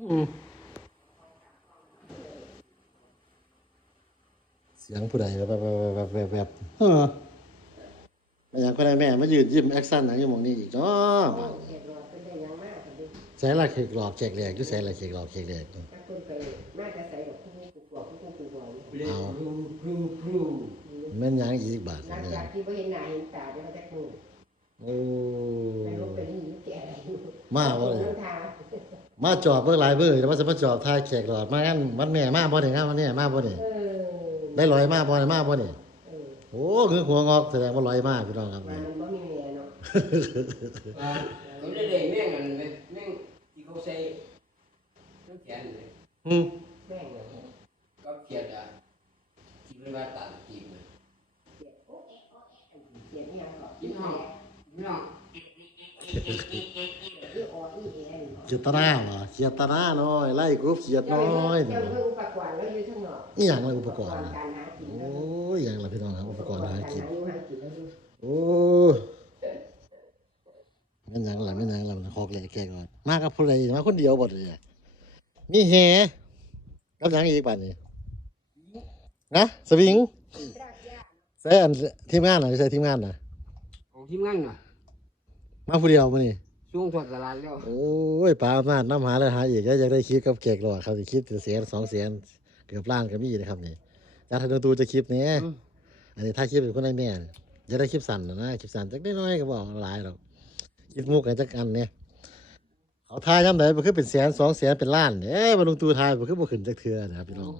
อืมเสียงผู้ใดแบบแบบแบบแบบแบบเออแม่ยังคนใดแม่มายืนยิ้มแอคชั่นหนังอยู่หมองนี้อีกเนาะโอ้เขียดรอเป็นได้ยังมากค่ะดิใส่ละเค้กหลอกเค้กแรกอยู่ใส่ละเค้กหลอกเค้กแรกถ้าคุณไปมากจะใส่ดอกคู่คู่กรอบคู่คู่กรอบเอาพรูพรูพรูแม่นยังอีกบาทหลังแม่จากที่ไม่เห็นหน้าเห็นตาได้มาจากมือโอ้ไปลงไปนี่แก่อะไรอยู่มาบ่เลยทาง มาจอบเบิ่งหลายเบิ่งแต่ว่าจะมาจอบทายแขกหลอดมางั้นวันแม่มาบ่นี่งานวันนี้มาบ่นี่เออได้ลอยมาบ่นี่มาบ่นี่เออโอ้คือหัวงอกแสดงว่าลอยมาพี่น้องครับมามันบ่มีแม่เนาะอ่าเขาได้เลยแม่งอันไหมแม่งที่เขาใส่ต้องแขนเลยอืมแม่งเนี่ยก็เขียดอะที่เป็นว่าตัดจีบนะเขียดโอ๊ะเอ๊ะโอ๊ะเอ๊ะเขียดนี่ยังก่อนยิ้มห้องยิ้มห้องคืออออี เอ็นเขียดตะหน้าเหรอเขียดตะหน้าน้อยไล่กรุ๊ปเขียดน้อยเจ้าเพิ่งอุปกรณ์แล้วอยู่ข้างนอกนี่อย่างไรอุปกรณ์นะการหากินโอ้ยอย่างไรพี่น้องครับอุปกรณ์หากินหาอยู่หากินแล้วดูโอ้แม่นหยังล่ะแม่นหยังล่ะมันคอกแหลกแกก่อนมากับผู้ใดมาคนเดียวบ่เลยอะมีแฮกับหยังอีกบัดนี้นะสวิงใส่อันทีมงานน่ะใส่ทีมงานน่ะของทีมงานน่ะมาผู้เดียวมื้อนี้ ช่วงทอดตลาดแล้วโอ้ยปลาอำนาจน้ำหาแล้วหาอีกแล้วอยากได้คลิปกับแขกหลอดครับสิคลิปถึงแสนสองแสนเกือบล้านก็มีนะครับนี่แล้วถ้าดูจะคลิปนี้อันนี้ถ้าคลิปเป็นคนได้แม่เนี่ยจะได้คลิปสั้นนะนะคลิปสั้นจักได้น้อยก็บอกหลายหรอกคลิปมุกกันจักอันเนี่ยเขาทายย้ำไหนมันคือเป็นแสนสองแสนเป็นล้านเอ้ยมาลงตูทายมันคือบ่ขึ้นจักเทือนะครับพี่น้อง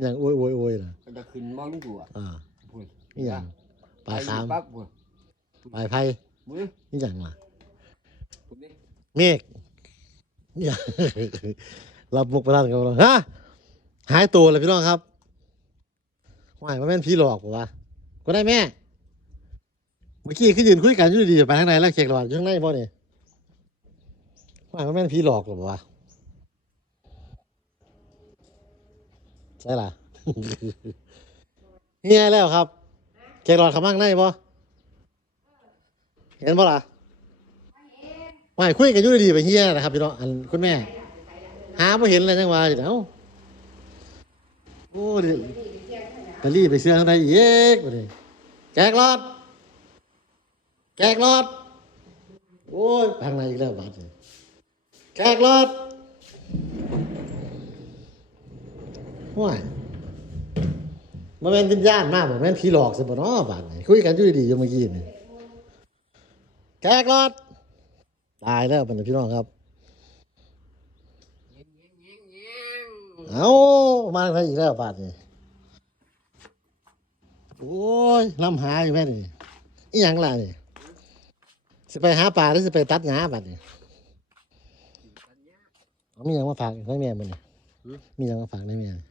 อย่างโอ้ยโอ้ยโอ้ยนะก็จะขึ้นมองตัวอ่าพูดนี่อย่างปลายขามปั๊บพูดปลายไผ่มือนี่อย่างล่ะพูดนี่ เมฆรับมุกประทานกันแล้วฮะหายตัวเลยพี่น้องครับว่ายมาแม่นพี่หลอกปะวะก็ได้แม่ เมื่อกี้คือยืนคุยกันอยู่ดีๆไปทางไหนแล้วเค้กหลอดอยู่ข้างในบ่อเนี่ยว่ายมาแม่นพี่หลอกหรอปะวะใช่ล่ะเฮียแล้วครับเค้กหลอดเขามั่งในบ่เห็นบ่ล่ะ ไม่คุยกันอยู่ดีๆไปเฮียนะครับพี่น้องอันคุณแม่ หาไม่เห็นเลยจังหวะอยู่แล้วโอ้ดิไปรีบไปเสื้อข้างในอีกไปเลยแกกรอด แกกรอด โอ้ยทางในอีกแล้วบาดนี้แกกรอดว้ายมันเป็นวิญญาณมากมันเป็นผีหลอกสิบ่นาะบาดนี้คุยกันอยู่ดีๆอยู่เมื่อกี้นี่แกกรอด ตายแล้วเป็นพี่น้องครับ เอามาทางไหนอีกแล้วบาดนี่โอ้ยลำหาอยู่แม่นี่อีหยังล่ะนี่สิไปหาปลาหรือสิไปตัดหญ้าบาดนี่เอามีหยังมาฝากให้แม่มันนี่มีหยังมาฝากให้แม่นี่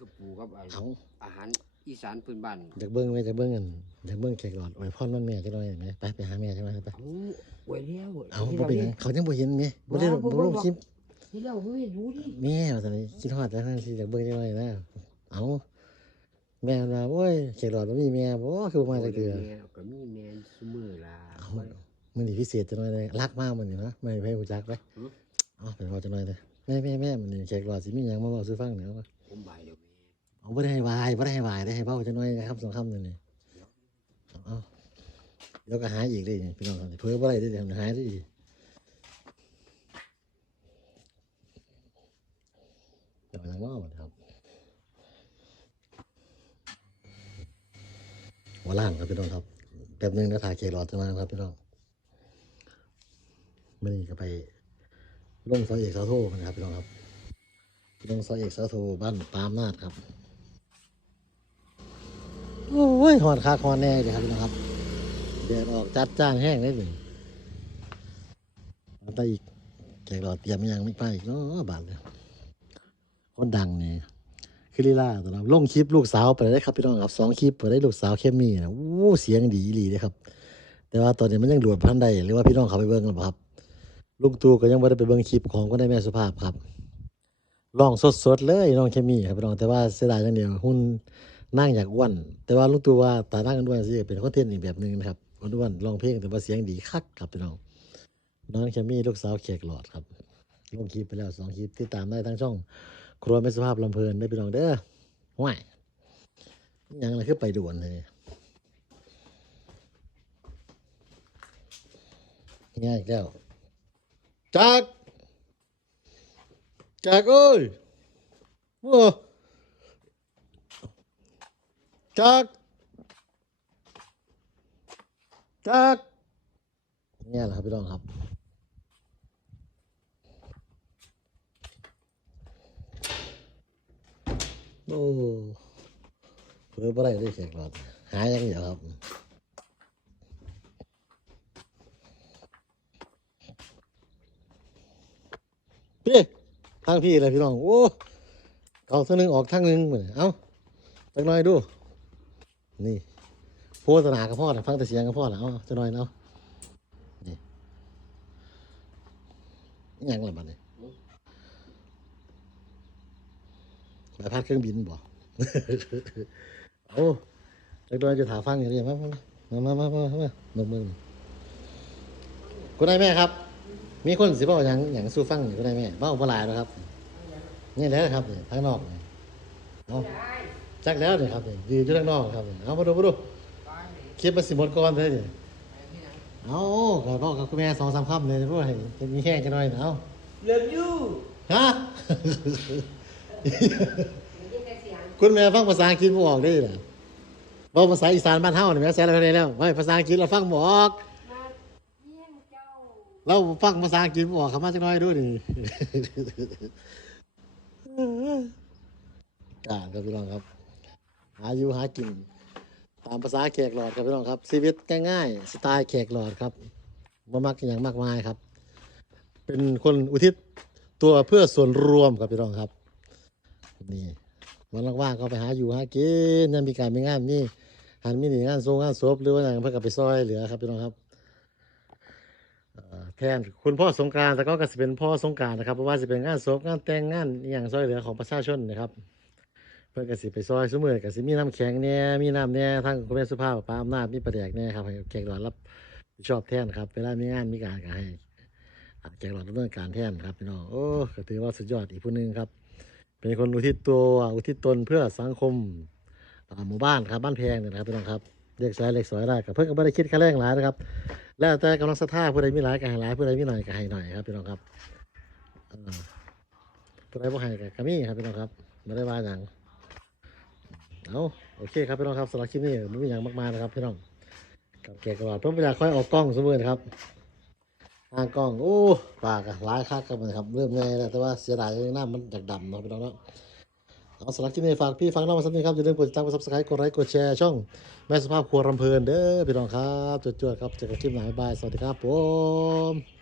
ก็ปลูกกับไอ้เอาอาหาร อีสานพื้นบ้านอยากเบิ้งไหมอยากเบิ้งกันอยากเบิ้งแขกหลอดอวยพรมันแม่จังหน่อยไหมไปไปหาแม่จังหน่อยไปเอาไว้แล้วเอาบ่เป็นหยังเขายังบ่เห็นแม่บ่ได้บ่ลงคลิปที่เราไม่รู้ดิแม่ว่าตอนนี้คิดฮอดจังนั้นสิอยากเบิ่งจังหน่อยนะเอาแม่ว่าโอ้ยเขตหลอดบ่มีแม่บ่คือบ่มาจักเทื่อแม่ก็มีแมนซุมือล่ะเอามื้อนี้พิเศษจังหน่อยเลยรักมากมื้อนี้นะไม่ให้ฮู้จักไปหือเอาไปพอจังหน่อยเลยแม่แม่แม่มื้อนี้เขตหลอดสิมีหยังมาเว้าสู่ฟังเนี่ยเอาวะผมบายเดี๋ยวแม่ เอาบ่ได้ให้วายบ่ได้ให้วายได้ให้เว้าจังหน่อยนะครับสองคำนึงนี่เอาเอาเดี๋ยวก็หายอีกเลยพี่น้องเพิ่นบ่ได้เด้เดี๋ยวหายได้อีกเดี๋ยวยังว่าครับหัวล่างครับพี่น้องครับแป๊บหนึงนะถ่ายเครอดจะมาครับพี่น้องมื่อนี้ก็ไปลงซอยเอกสาโทนะครับพี่น้องครับลงซอยเอกสาโทบ้านปามนาดครับ โอ้ยหอนคาคอนแน่เลยครับน้องครับเดือดออกจัดจ้างแห้งได้เลยมาได้อีกแกงรอเตรียมยังไม่ไปอีกเนาะบาทเลยคนดังนี่คือลีลาตอนนั้นลงคลิปลูกสาวไปได้ครับพี่น้องครับสองคลิปไปได้ลูกสาวเข้มมี่นะอู้เสียงดีอีเลยครับ แต่ว่าตอนนี้มันยังหลดพันใดหรือว่าพี่น้องเขาไปเบิ่งกันบ่ครับลุงตู่ก็ยังไม่ได้ไปเบิ่งคลิปของก็ได้แม่สุภาพครับลองสดๆเลยน้องเข้มมี่ครับพี่น้องแต่ว่าเสียดายอย่างเดียวหุ่น นั่งอยากอ้วนแต่ว่าลุงตู่ว่าตานั่งอ้วนสิเป็นคอนเทนต์อีกแบบหนึ่งนะครับอ้วนๆร้องเพลงแต่ว่าเสียงดีคักครับพี่น้องน้องเข้มมี่ลูกสาวแขกหลอดครับลงคลิปไปแล้วสองคลิปติดตามได้ทั้งช่อง ครัวไม่สุภาพลำเพลินได้พี่น้องเด้อห่วยยังอะไรคือไปด่วนเลยง่ายอีกแล้วจักจักเอ้ยวัว จักจักเนี่ยแหละครับพี่น้องครับโอ้เพื่อบ่ได้ได้แขกหลอดหาอย่างเดียวครับพี่ทางพี่เลยพี่น้อง โอ้เอาทางหนึงออกทางหนึงเหมือนเอ้าจักหน่อยดู นี่โพสนากับพ่อนะฟังแต่เสียงกับพ่อนะเอาจักหน่อยเอานี่ยังละบัดนี้ใบพัดเครื่องบินบ่โอ้จักหน่อยจะถาฟังอย่างนี้มามามามามามามาเมืองเมืองคุณนายแม่ครับ มีคนสิบอกอย่างอย่างสู้ฟังอยู่คุณนายแม่เบ้าบ่หลายแล้วครับ นี่แหละครับทางนอกนี่เอา จักแล้วนี่ครับนี่ยืนอยู่ทางนอกครับนี่เอามาดูมาดูคลิปมันสิหมดก่อนเลยนี่เอาก็บอกกับคุณแม่สองสามคำเลยเพราะว่าให้มีแห้งกันหน่อยนะเอาเลิฟยูฮะยิ่งแต่เสียงคุณแม่ฟังภาษาอังกฤษบ่ออกได้เหรอบอกภาษาอีสานบ้านเฮานี่แม่แซ่แล้วได้แล้วไว้ภาษาอังกฤษเราฟังบ่ออกมาเยี่ยมเจ้าเราฟังภาษาอังกฤษบ่ออกคำมาจักหน่อยดูนี่กาครับพี่น้องครับ หาอยู่หากิน ตามภาษาแขกหลอดครับพี่น้องครับชีวิตง่ายๆสไตล์แขกหลอดครับบ่มักอย่างมากมายครับ เป็นคนอุทิศตัวเพื่อส่วนรวมครับพี่น้องครับนี่วันว่างๆก็ไปหาอยู่หากินนั่นมีการมีงานมีหันมีหนีงานโซงานศพหรือว่าอย่างเพื่อกับไปซอยเหลือครับพี่น้องครับแทนคุณพ่อสงการแต่ก็กสิเป็นพ่อสงการนะครับเพราะว่าจะเป็นงานศพงานแต่งงานอย่างซอยเหลือของประชาชนนะครับ เพื่อนกสิไปซอยสมือกสิมีน้ำแข็งเนี่ยมีน้ำเนี่ยทั้งคุณแม่สุภาพป้าอำนาจมีประแดกเนี่ยครับให้แขกหลอดรับผิดชอบแทนครับเวลามีงานมีการก็ให้แขกหลอดดำเนินการแทนครับพี่น้องโอ้ก็ถือว่าสุดยอดอีกผู้หนึงครับ เป็นคนอุทิศตัวอุทิศตนเพื่อสังคมอ่าหมู่บ้านครับบ้านแพงเนี่ยนะครับพี่น้องครับเรียกสายเรียกสอยได้กับเพื่อนก็ไม่ได้คิดค่าแรงหลายนะครับ แล้วแต่กำลังศรัทธาผู้ใดมีหลายก็ให้หลายผู้ใดมีหน่อยก็ให้หน่อยครับพี่น้องครับอ่าผู้ใดบ่ให้ก็ก็มีครับพี่น้องครับไม่ได้ว่าอย่าง เอาโอเคครับพี่น้องครับสำหรับคลิปนี้ไม่มีอย่างมากมายนะครับพี่น้องกับแกะกระดาษเพิ่มอยาค่อยออกกล้องเสมอนะครับทางกล้องโอ้ปากอะหลายคักครับมันครับเริ่มไงแล้วแต่ว่าเสียดายหน้ามันจากดำเนาะพี่น้องเนาะเอาสำหรับคลิปนี้ฝากพี่ฟังน้องมาสักนิดครับอย่าลืมกดติดตามกดซับสไครต์กดไลค์กดแชร์ช่องแม่สภาพครัวรำเพลินเด้อพี่น้องครับจวดๆครับเจอกันคลิปหน้าบ๊ายบายสวัสดีครับผม